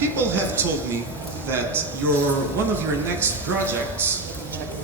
People have told me that one of your next projects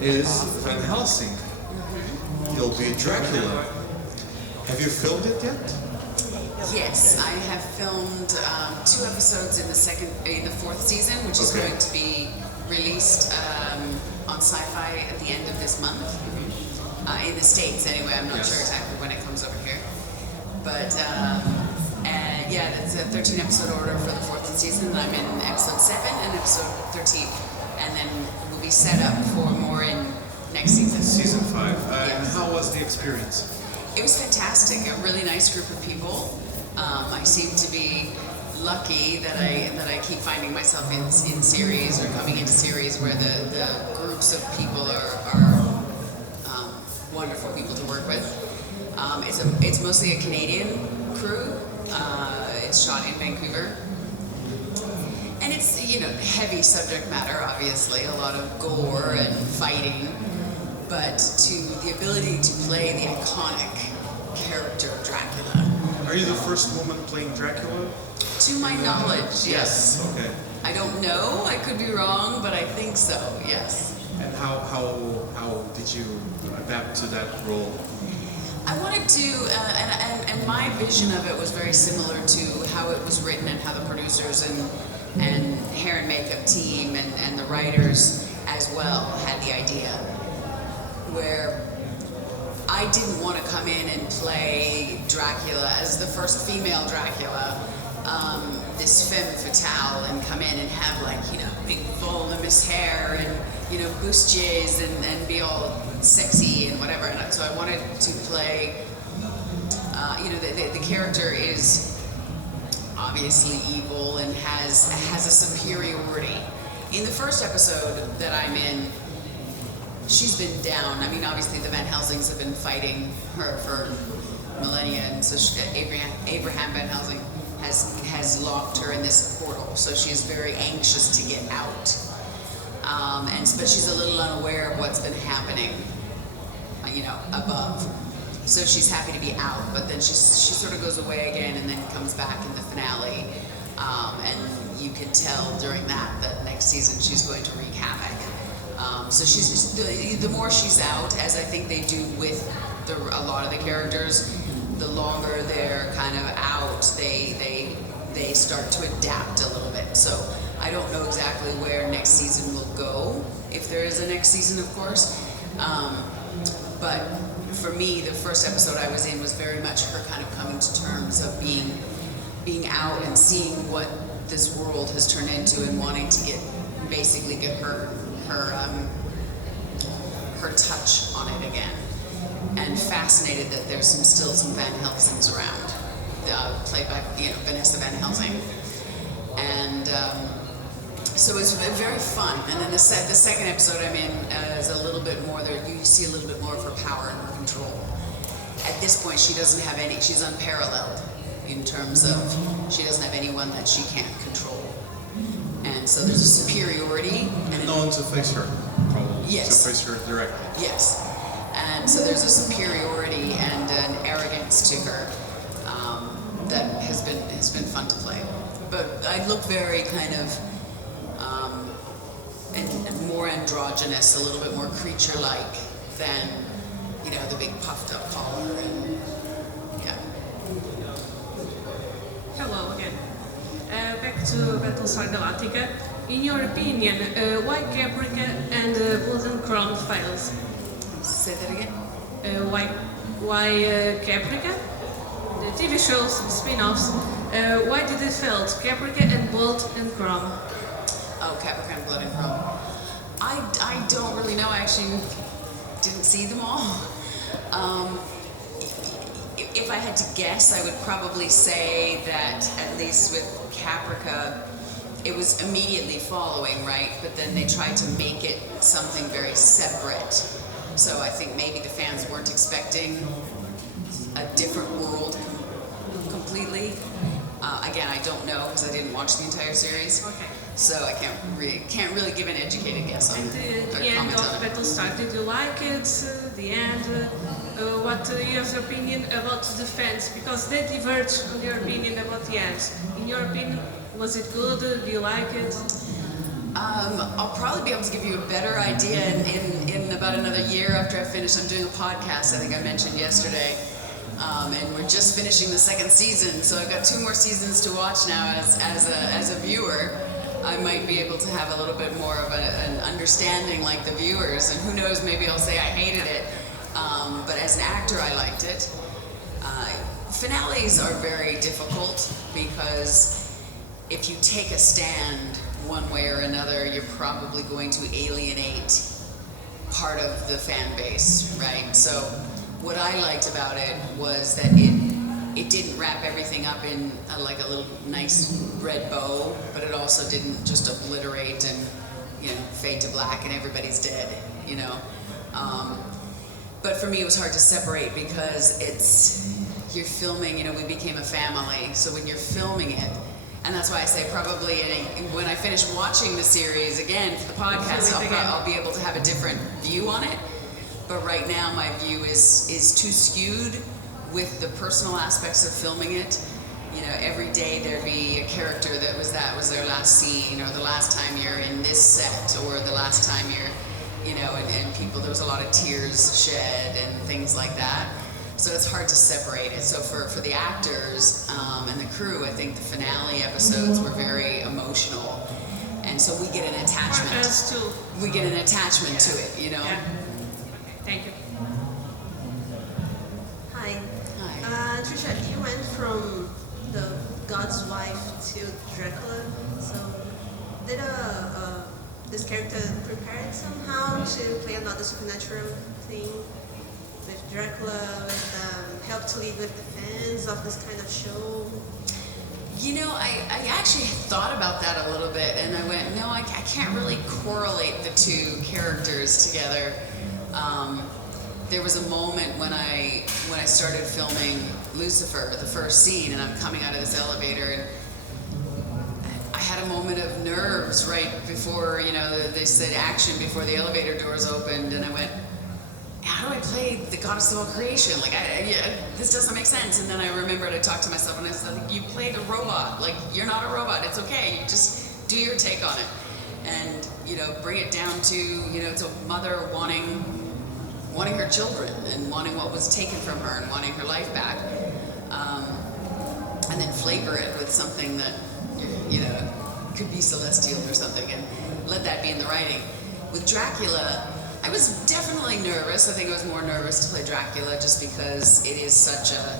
is Van Helsing. You'll be Dracula. Have you filmed it yet? Yes, I have filmed 2 episodes in the 4th season, which is going to be released on Sci-Fi at the end of this month. In the States, anyway. I'm not sure exactly when it comes over here. But yeah, that's a 13-episode order for the 4th season. And I'm in episode 7 and episode 13, and then we'll be set up for more in next season. Season 5. And how was the experience? It was fantastic. A really nice group of people. I seem to be lucky that I keep finding myself in series or coming into series where the groups of people are wonderful people to work with. It's mostly a Canadian crew. It's shot in Vancouver. And it's, heavy subject matter, obviously, a lot of gore and fighting, but to the ability to play the iconic character of Dracula. Are you the first woman playing Dracula? To my knowledge, yes. Okay. I don't know, I could be wrong, but I think so, yes. And how did you adapt to that role? I wanted to, and my vision of it was very similar to how it was written and how the producers and hair and makeup team and the writers as well had the idea, where I didn't want to come in and play Dracula as the first female Dracula, this femme fatale, and come in and have big voluminous hair and bustiers and be all sexy and whatever. And so I wanted to play, the character is obviously evil and has a superiority. In the first episode that I'm in, she's been down. I mean, obviously the Van Helsings have been fighting her for millennia, and so Abraham Van Helsing has locked her in this portal. So she is very anxious to get out, but she's a little unaware of what's been happening, above. So she's happy to be out, but then she sort of goes away again, and then comes back in the finale, and you can tell during that next season she's going to wreak havoc. So she's just, the more she's out, as I think they do with a lot of the characters, the longer they're kind of out, they start to adapt a little bit. So I don't know exactly where next season will go, if there is a next season, of course. But for me, the first episode I was in was very much her kind of coming to terms of being out and seeing what this world has turned into, and wanting to get her touch on it again, and fascinated that there's still some Van Helsings around, played by Vanessa Van Helsing, and so it's very fun. And then the second episode I'm in is a little bit more there. You see a little bit more of her power and her control. At this point, she doesn't have any. She's unparalleled in terms of she doesn't have anyone that she can't control. And so there's a superiority. And no one to face her, probably. Yes. To face her directly. Yes. And so there's a superiority and an arrogance to her that has been fun to play. But I look very kind of and more androgynous, a little bit more creature-like than the big puffed-up collar and yeah. Hello again. Back to Battlestar Galactica. In your opinion, why Caprica and Blood and Chrome fails? Say that again? Why Caprica? The TV shows, the spin-offs. Why did it fail? Caprica and Blood and Chrome. Oh, Caprica and Blood and Chrome. I don't really know. I actually didn't see them all. If I had to guess, I would probably say that at least with Caprica, it was immediately following, right? But then they tried to make it something very separate. So I think maybe the fans weren't expecting a different world completely. Again, I don't know because I didn't watch the entire series. Okay. So I can't really give an educated guess on it. And the end of Battlestar, did you like it? The end? What is your opinion about the fans? Because they diverge on your opinion about the end. In your opinion, Was it good? Do you like it? I'll probably be able to give you a better idea in about another year after I finish. I'm doing a podcast, I think I mentioned yesterday, and we're just finishing the second season, so I've got 2 more seasons to watch now as a viewer. I might be able to have a little bit more of an understanding like the viewers, and who knows, maybe I'll say I hated it, but as an actor I liked it. Finales are very difficult because if you take a stand one way or another, you're probably going to alienate part of the fan base, right? So what I liked about it was that it didn't wrap everything up in like a little nice red bow, but it also didn't just obliterate and, you know, fade to black and everybody's dead, you know. But for me it was hard to separate because you're filming, you know, we became a family, so when you're filming it, and that's why I say probably when I finish watching the series again for the podcast, I'll be able to have a different view on it. But right now my view is too skewed with the personal aspects of filming it. You know, every day there'd be a character that was their last scene, or the last time you're in this set, or the last time you're, you know, and people, there was a lot of tears shed and things like that. So it's hard to separate it. So for the actors and the crew, I think the finale episodes were very emotional, and so we get an attachment. For us too. We get an attachment to it, you know. Yeah. Okay, thank you. Hi. Hi. Tricia, you went from the God's wife to Dracula. So did this character prepare it somehow to play another supernatural thing with Dracula, with help to lead with the fans of this kind of show? You know, I actually thought about that a little bit, and I went, no, I can't really correlate the 2 characters together. There was a moment when I started filming Lucifer, the first scene, and I'm coming out of this elevator, and I had a moment of nerves right before, you know, they said action before the elevator doors opened, and I went, how do I play the goddess of all creation? Like, this doesn't make sense. And then I remembered, I talked to myself, and I said, you played a robot. Like, you're not a robot. It's okay. You just do your take on it. And, you know, bring it down to, you know, it's a mother wanting her children and wanting what was taken from her and wanting her life back. And then flavor it with something that, you know, could be celestial or something, and let that be in the writing. With Dracula, I was definitely nervous. I think I was more nervous to play Dracula just because it is such a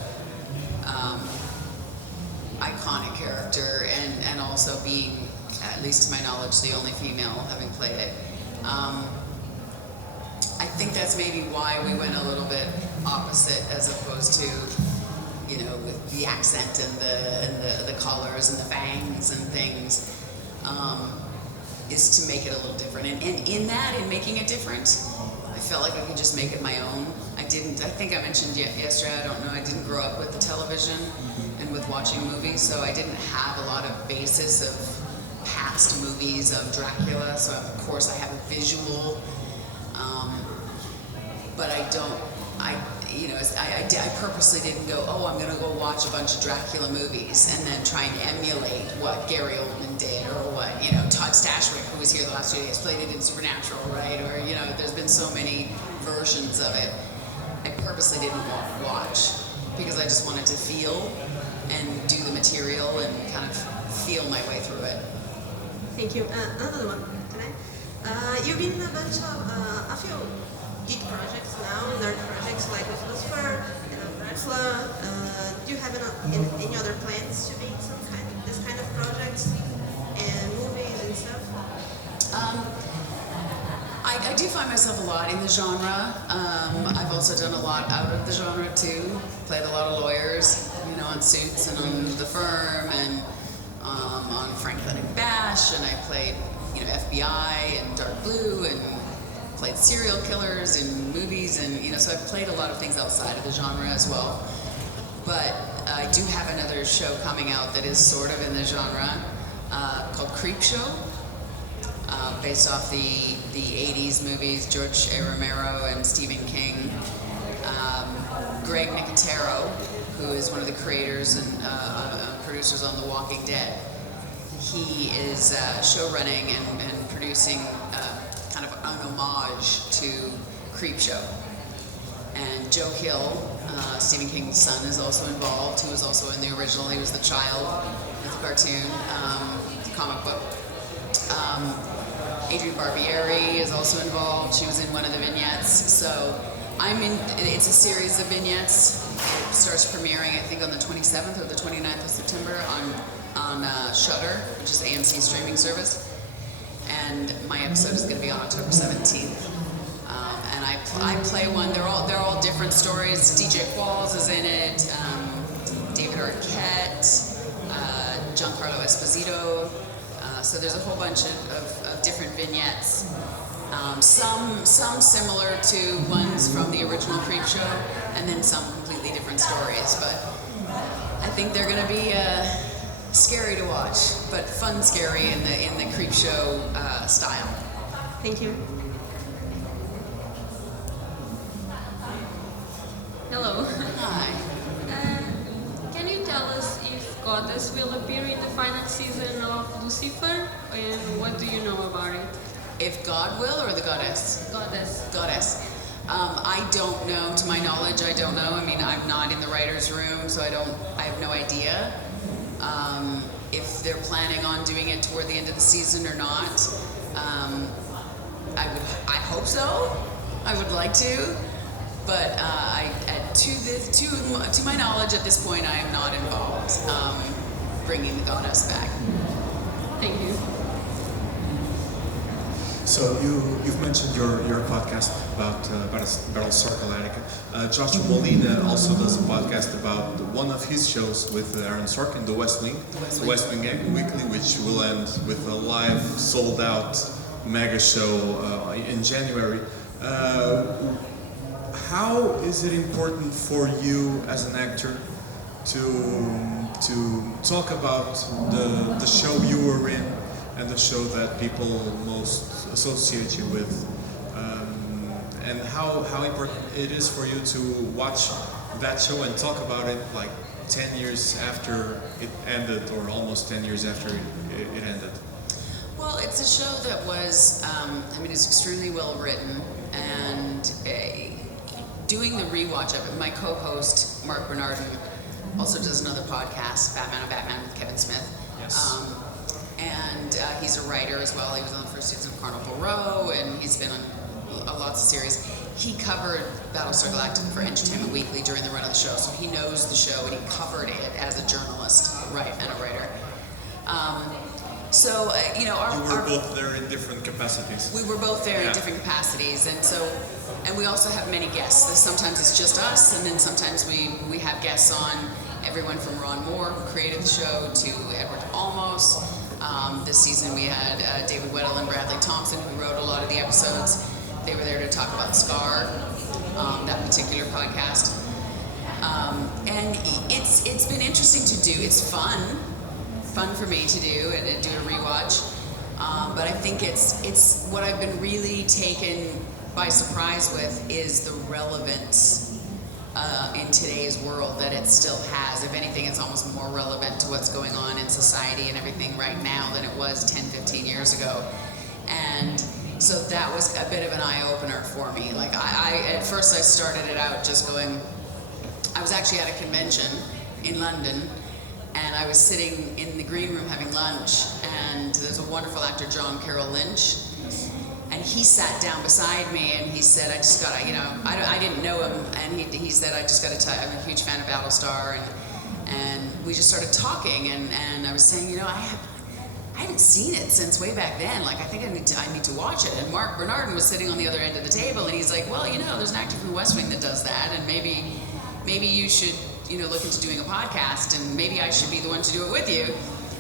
iconic character, and also being, at least to my knowledge, the only female having played it. I think that's maybe why we went a little bit opposite, as opposed to, you know, with the accent and the colors and the fangs and things. Is to make it a little different, and in making it different, I felt like I could just make it my own. I think I mentioned yesterday, I don't know, I didn't grow up with the television and with watching movies, so I didn't have a lot of basis of past movies of Dracula, so of course I have a visual, but I purposely didn't go, oh, I'm gonna go watch a bunch of Dracula movies and then try and emulate what Gary Oldman did, or what, you know, Todd Stashwick, who was here the last few days, played it in Supernatural, right? Or, you know, there's been so many versions of it. I purposely didn't watch because I just wanted to feel and do the material and kind of feel my way through it. Thank you. Another one. Can I? You've been in a bunch of a few geek projects now, nerd projects like with Lucifer and Dracula. Do you have any other plans to be this kind of projects and movies and stuff? I do find myself a lot in the genre. I've also done a lot out of the genre too. Played a lot of lawyers, you know, on Suits and on The Firm, and on Franklin and Bash, and I played, you know, FBI and Dark Blue, and played serial killers in movies, and, you know, so I've played a lot of things outside of the genre as well. But I do have another show coming out that is sort of in the genre called Creepshow, based off the 80s movies, George A. Romero and Stephen King. Greg Nicotero, who is one of the creators and producers on The Walking Dead, he is show running and producing kind of an homage to Creepshow. And Joe Hill, Stephen King's son, is also involved, who was also in the original. He was the child of the cartoon, comic book. Adrienne Barbieri is also involved. She was in one of the vignettes. So it's a series of vignettes. It starts premiering, I think, on the 27th or the 29th of September on Shudder, which is AMC's streaming service. And my episode is going to be on October 17th. And I play one. They're all different stories. DJ Qualls is in it. David Arquette, Giancarlo Esposito. So there's a whole bunch of different vignettes. Some similar to ones from the original Creepshow, and then some completely different stories. But I think they're going to be scary to watch, but fun scary in the Creepshow style. Thank you. Hello. Hi. Can you tell us if Goddess will appear in the final season of Lucifer, and what do you know about it? If God will, or the goddess? Goddess. Goddess. I don't know. To my knowledge, I don't know. I mean, I'm not in the writer's room, so I have no idea if they're planning on doing it toward the end of the season or not. I hope so. I would like to, but to my knowledge, at this point, I am not involved bringing the goddess back. Thank you. So you've mentioned your podcast about Battlestar Galactica. Joshua Molina also does a podcast about one of his shows with Aaron Sorkin, The West Wing. The West Wing Weekly, which will end with a live, sold-out mega show in January. How is it important for you as an actor to talk about the show you were in and the show that people most associate you with, and how important it is for you to watch that show and talk about it like 10 years after it ended, or almost 10 years after it ended? Well, it's a show that was, it's extremely well written, and doing the rewatch of it, my co-host, Mark Bernardin, also does another podcast, Batman on Batman with Kevin Smith. Yes. And he's a writer as well. He was on the first season of Carnival Row, and he's been on lots of series. He covered Battlestar Galactica for Entertainment Weekly during the run of the show, so he knows the show, and he covered it as a journalist, and a writer. You were both there in different capacities. We were both there in different capacities, and we also have many guests. Sometimes it's just us, and then sometimes we have guests on, everyone from Ron Moore, who created the show, to Edward Olmos. This season we had David Weddle and Bradley Thompson, who wrote a lot of the episodes. They were there to talk about Scar, that particular podcast. And it's been interesting to do. It's fun for me to do and do a rewatch. But I think it's what I've been really taken by surprise with is the relevance in today's world that it still has. If anything, it's almost more relevant to what's going on in society and everything right now than it was 10, 15 years ago. And so that was a bit of an eye-opener for me. Like at first I started it out just going, I was actually at a convention in London, and I was sitting in the green room having lunch, and there's a wonderful actor, John Carroll Lynch, and he sat down beside me, and he said, I just gotta, I didn't know him, and he said, I just gotta tell you, I'm a huge fan of Battlestar, and we just started talking, and I was saying, I haven't seen it since way back then, like I think I need to watch it, and Mark Bernardin was sitting on the other end of the table, and he's like, well, there's an actor from West Wing that does that, and maybe you should, look into doing a podcast, and maybe I should be the one to do it with you,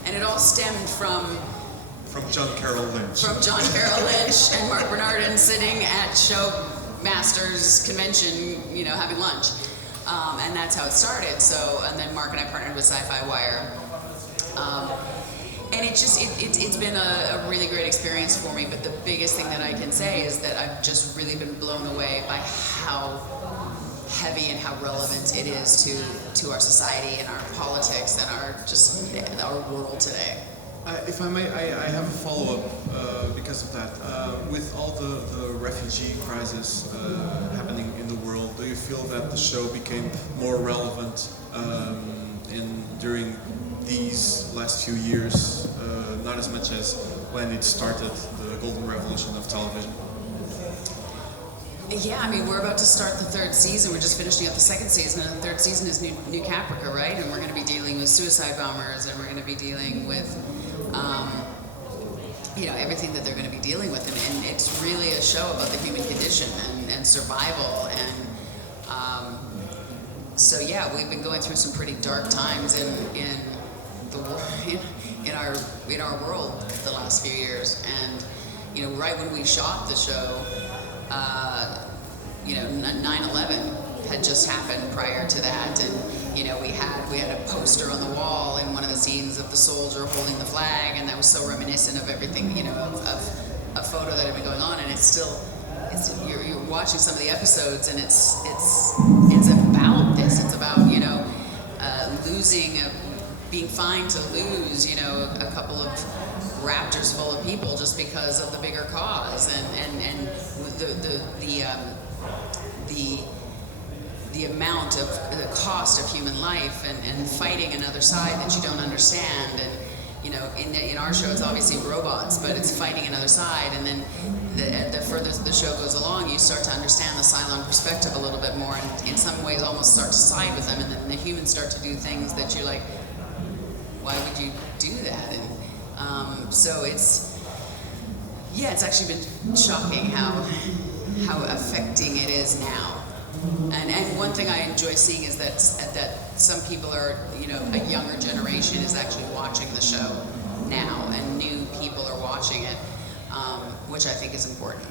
and it all stemmed from John Carroll Lynch. From John Carroll Lynch and Mark Bernardin sitting at Showmasters convention, having lunch. And that's how it started. So, and then Mark and I partnered with Sci-Fi Wire. And it's been a really great experience for me, but the biggest thing that I can say is that I've just really been blown away by how heavy and how relevant it is to our society and our politics and our world today. If I may, I have a follow-up because of that. With all the refugee crisis happening in the world, do you feel that the show became more relevant during these last few years, not as much as when it started, the golden revolution of television? Yeah, I mean, we're about to start the third season. We're just finishing up the second season, and the third season is New Caprica, right? And we're going to be dealing with suicide bombers, and we're going to be dealing with, everything that they're going to be dealing with. And it's really a show about the human condition and survival. And so, yeah, we've been going through some pretty dark times in our world the last few years. And right when we shot the show, 9/11 had just happened prior to that, and we had a poster on the wall in one of the scenes of the soldier holding the flag, and that was so reminiscent of everything, of a photo that had been going on. And you're watching some of the episodes, and it's about this. It's about being fine to lose a couple of raptors full of people just because of the bigger cause, and the amount of the cost of human life, and fighting another side that you don't understand. And in our show it's obviously robots, but it's fighting another side. And then the further the show goes along, you start to understand the Cylon perspective a little bit more, and in some ways almost start to side with them, and then the humans start to do things that you're like, why would you do that? And so it's actually been shocking how affecting it is now. And one thing I enjoy seeing is that some people are, a younger generation is actually watching the show now, and new people are watching it, which I think is important.